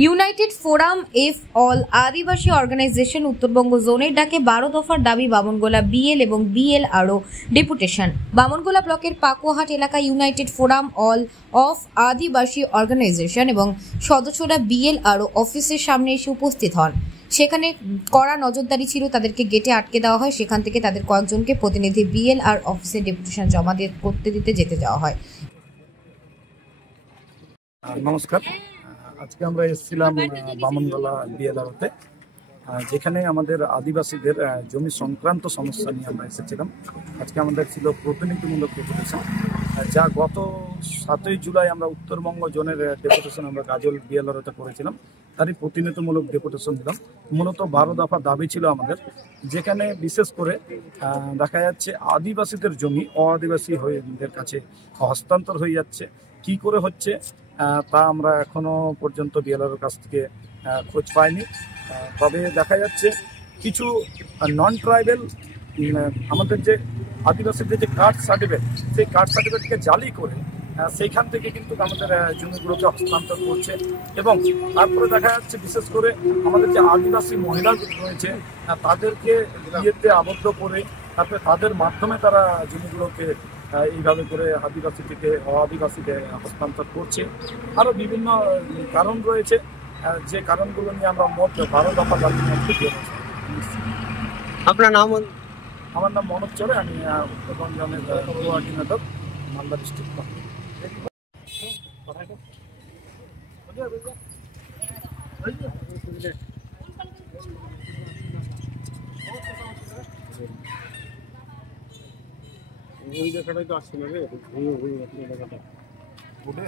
United Forum of all Adivasi organisation Uttarbanga জোনের ডাকে 12 দফার দাবি বামনগোলা বিএল এবং বিএলআরও ডেপুটেশন। বামনগোলা ব্লকের পাকুয়াহাট এলাকায় United Forum all of Adivasi organisation এবং সদস্যরা বিএলআরও অফিসের সামনে এসে উপস্থিত হন। সেখানে কড়া নজরদারি ছিল, তাদেরকে গেটে আটকে দেওয়া হয়। সেখান থেকে তাদের কয়েকজনকে প্রতিনিধি বিএলআর অফিসে ডেপুটেশন জমা করতে যেতে দেওয়া হয়। নমস্কার, আজকে আমরা এসেছিলাম বামনগোলা বিএলআরওতে, যেখানে আমাদের আদিবাসীদের জমি সংক্রান্ত সমস্যা নিয়ে আমরা এসেছিলাম। আজকে আমাদের ছিল প্রতিনিধিমূলক ডেপুটেশন, যা গত 7ই জুলাই আমরা উত্তরবঙ্গ জোনের ডেপুটেশন আমরা গাজল বিএলআরওতে করেছিলাম। তারই প্রতিনিধিমূলক ডেপুটেশন দিলাম। মূলত 12 দফা দাবি ছিল আমাদের, যেখানে বিশেষ করে দেখা যাচ্ছে আদিবাসীদের জমি অআদিবাসীদের কাছে হস্তান্তর হয়ে যাচ্ছে। কি করে হচ্ছে তা আমরা এখনো পর্যন্ত বিএলআরওর কাছ থেকে খোঁজ পাইনি। তবে দেখা যাচ্ছে কিছু নন ট্রাইবেল আমাদের যে আদিবাসীদের যে কাস্ট সার্টিফিকেট, সেই কাস্ট সার্টিফিকেটকে জালি করে সেইখান থেকে কিন্তু আমাদের জমিগুলোকে হস্তান্তর করছে। এবং তারপরে দেখা যাচ্ছে বিশেষ করে আমাদের যে আদিবাসী মহিলা রয়েছে তাদেরকে বিয়েতে আবদ্ধ করে তারপরে তাদের মাধ্যমে তারা জমিগুলোকে এইভাবে করে আদিবাসী থেকে অআদিবাসীকে হস্তান্তর করছে। আরও বিভিন্ন কারণ রয়েছে, যে কারণগুলো নিয়ে আমরা মোট 12 দফা দাবির মধ্যে দিয়ে রয়েছি। আপনার নাম? আমার নাম মনোজ চরে, আমি উত্তরবঙ্গের কোঅর্ডিনেটর মালদা ডিস্ট্রিক্ট। ওই জায়গাটাই তো আসছে না রে, ওই জায়গাটা ওটা